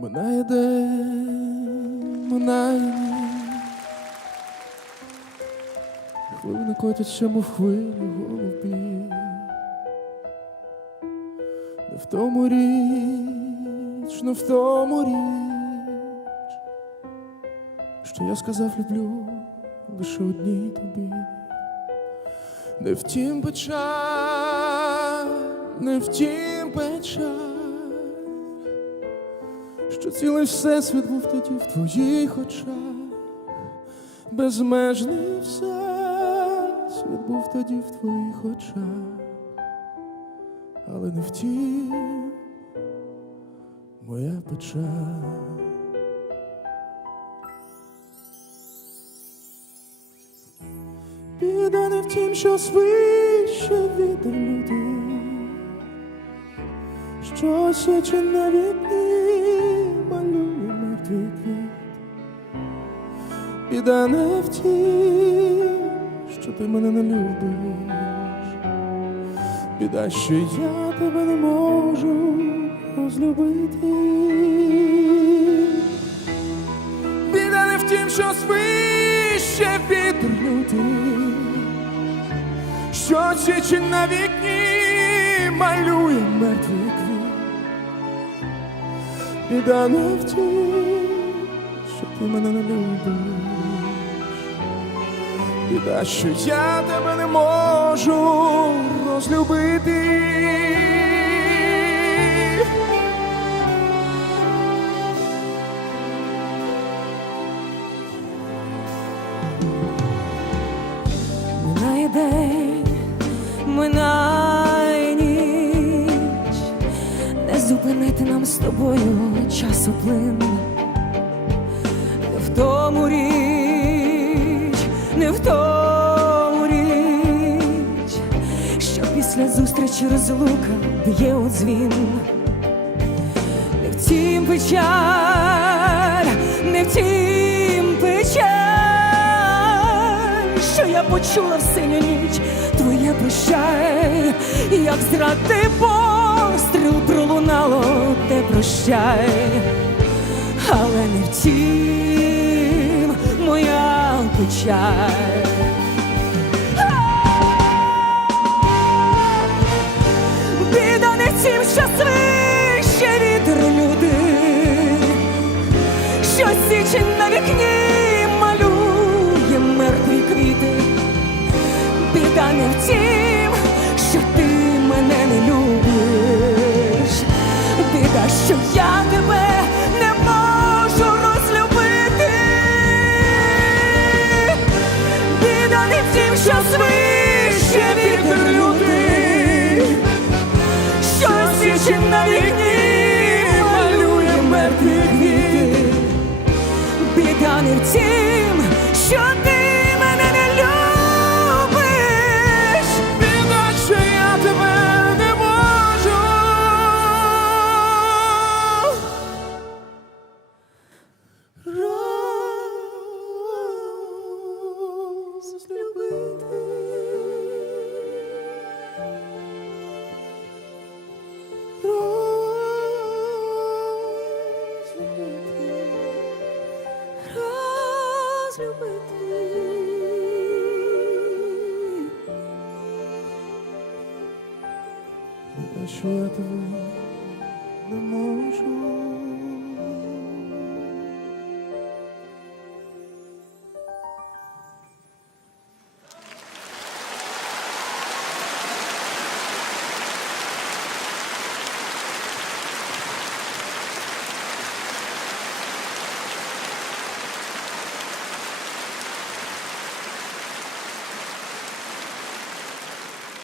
Минає день, минає ніч. Хвилини котяться, мов хвилі голубі. Не в тому річ, не в тому річ, що я сказав люблю лише одній тобі. Не втім печаль, не втім печаль, що цілий всесвіт був тоді в твоїх очах, безмежний всесвіт був тоді в твоїх очах, але не втім моя печаль. Біда не в тім, що свище вітер люди, що січе на вікні малює мертвий квіт. Біда не в тім, що ти мене не любиш. Біда, що я тебе не можу розлюбити. Біда не в тім, що свище вітер лютий, що січе на вікні малює мертвий. Біда не в що ти мене не любиш. Біда, що я тебе не можу розлюбити. Зупинити нам з тобою часу плин. Не в тому річ, не в тому річ, що після зустрічі розлука б'є у дзвін. Не втім печаль, не втім печаль, що я почула в синю ніч, твоє прощай, як зради постріл пролунало те прощай, але не втім моя печаль. В тім, що ти мене не любиш. Біда, що я тебе не можу розлюбити. Біда не в тім, що свище Біда, що